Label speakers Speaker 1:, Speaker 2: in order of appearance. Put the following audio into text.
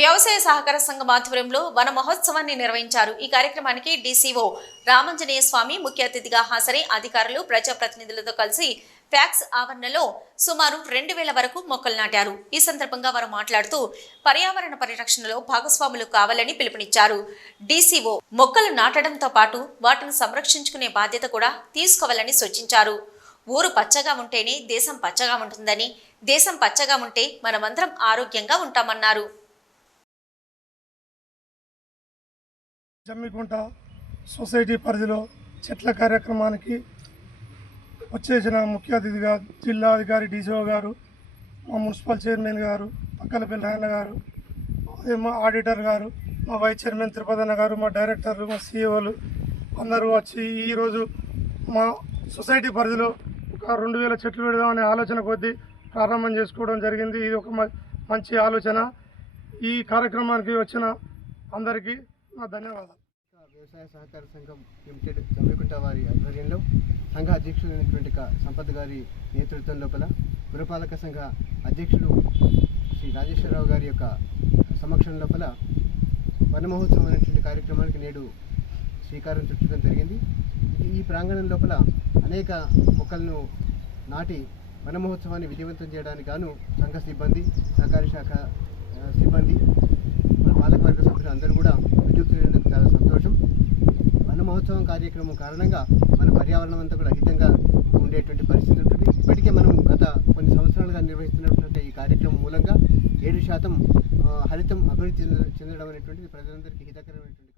Speaker 1: వ్యవసాయ సహకార సంఘం ఆధ్వర్యంలో వన మహోత్సవాన్ని నిర్వహించారు. ఈ కార్యక్రమానికి డీసీఓ రామంజనేయ స్వామి ముఖ్య అతిథిగా హాజరై అధికారులు ప్రజాప్రతినిధులతో కలిసి ఫ్యాక్స్ ఆవరణలో సుమారు రెండు వేల వరకు మొక్కలు నాటారు. ఈ సందర్భంగా వారు మాట్లాడుతూ పర్యావరణ పరిరక్షణలో భాగస్వాములు కావాలని పిలుపునిచ్చారు. డీసీఓ మొక్కలు నాటడంతో పాటు వాటిని సంరక్షించుకునే బాధ్యత కూడా తీసుకోవాలని సూచించారు. ఊరు పచ్చగా ఉంటేనే దేశం పచ్చగా ఉంటుందని దేశం పచ్చగా ఉంటే మనమందరం ఆరోగ్యంగా ఉంటామన్నారు.
Speaker 2: జమ్మికుంట సొసైటీ పరిధిలో చెట్ల కార్యక్రమానికి వచ్చేసిన ముఖ్య అతిథిగా జిల్లా అధికారి డీసీఓ గారు మా మున్సిపల్ చైర్మన్ గారు పక్కల ఆయన గారు అదే మా ఆడిటర్ గారు మా వైస్ చైర్మన్ తిరుపతన్న గారు మా డైరెక్టర్లు మా సీఈఓలు అందరూ వచ్చి ఈరోజు మా సొసైటీ పరిధిలో ఒక రెండు వేల చెట్లు పెడదామనే ఆలోచన కొద్దీ ప్రారంభం చేసుకోవడం జరిగింది. ఇది ఒక మంచి ఆలోచన. ఈ కార్యక్రమానికి వచ్చిన అందరికీ మా ధన్యవాదాలు.
Speaker 3: వ్యవసాయ సహకార సంఘం లిమిటెడ్ జమ్మికుంట వారి ఆధ్వర్యంలో సంఘ అధ్యక్షుడైనటువంటి సంపత్ గారి నేతృత్వం లోపల పురపాలక సంఘ అధ్యక్షులు శ్రీ రాజేశ్వరరావు గారి యొక్క సమక్షం లోపల వన మహోత్సవం అనేటువంటి కార్యక్రమానికి నేడు శ్రీకారం చుట్టడం జరిగింది. ఈ- ప్రాంగణం లోపల అనేక మొక్కలను నాటి వన మహోత్సవాన్ని విజయవంతం చేయడానికి గాను సంఘ సిబ్బంది సహకార శాఖ సిబ్బంది మన పాలకవర్గ సభ్యులు అందరూ కూడా విద్యుక్తులు చాలా సంతోషం వన మహోత్సవం కార్యక్రమం కారణంగా మన పర్యావరణం అంతా కూడా హితంగా ఉండేటువంటి పరిస్థితి ఉంటుంది. ఇప్పటికే మనం గత కొన్ని సంవత్సరాలుగా నిర్వహిస్తున్నటువంటి ఈ కార్యక్రమం మూలంగా ఏడు శాతం హరితం అభివృద్ధి చెందడం అనేటువంటిది ప్రజలందరికీ హితకరమైనటువంటి